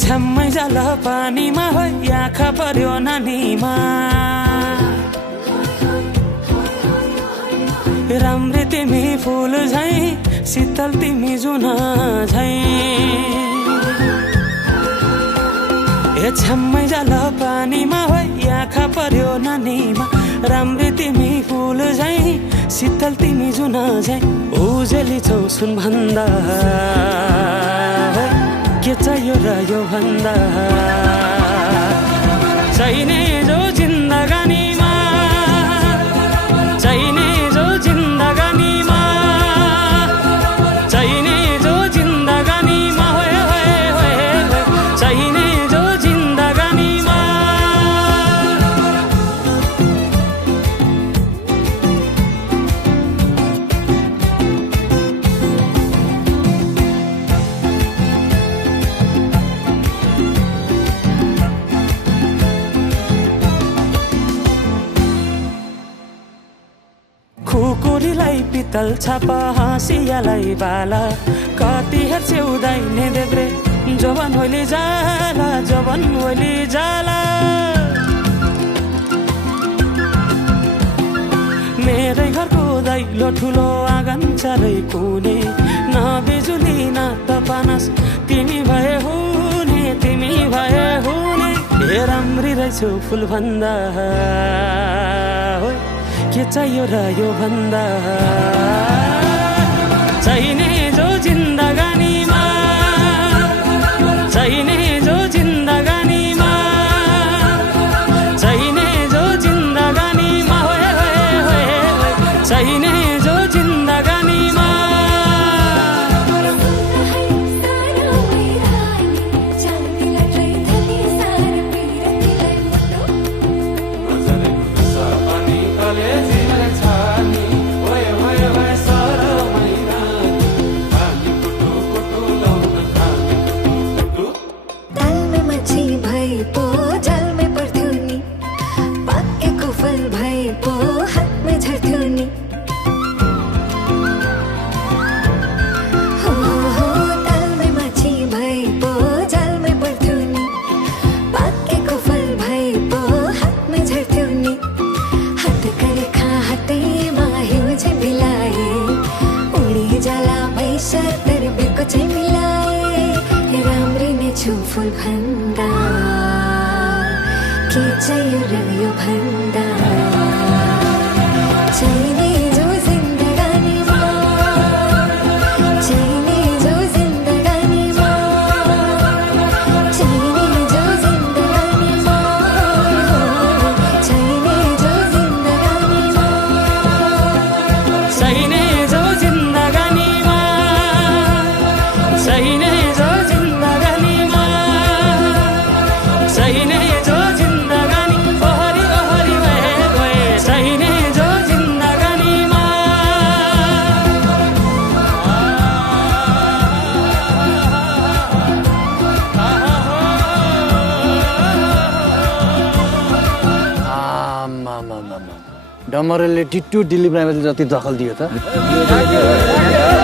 छम्मै जाल पानीमा हो आँखा पर्यो नानीमा राम्री तिमी फुल झै शीतल तिमी जुन झै छम्मै जाल पानीमा हो आँखा पर्यो नानीमा राम्री तिमी फुल झै शीतल तिमी जुन झै उजेली छौ सुन भन्दा के चाहियो र यो भन्दा चाहिने जो जिन्दगानीमा चाहिने जो जिन्दगानीमा चाहिने जो जिन्दगानीमा होए होए होए चाहिने जो जिन्दगानीमा खुकुरीलाई पितल छापा हाँसियालाई बाला कति हेर्छे उदाइने देब्रे जवान होली जाला जवान होली जाला मेरै घरको दैलो ठुलो आँगन चारै कुने न बिजुली न त पानस तिमी भए हुने तिमी भए हुने हे राम्री रहेछौ फुल भन्दा के चाहियो र यो भन्दा चाहिने जो जिन्दगानीमा चाहिने जो जिन्दगानीमा चाहिने जो जिन्दगानीमा होए होए होए चाहिने जो जिन्दगानीमा फुल भन्दा के चाहियो र यो भन्दा चाहिने जो जिन्दगानीमा चाहिने जो जिन्दगानीमा चाहिने जो जिन्दगानीमा चाहिने जो जिन्दगानीमा चाहिने जो जिन्दगानीमा चाहिने जो चाहिने जो जिन्दगानी ओहरी ओहरी भए गए चाहिने जो जिन्दगानीमा डमरेलले टिट्टु दिलीप राईमाझी जति दखल दियो त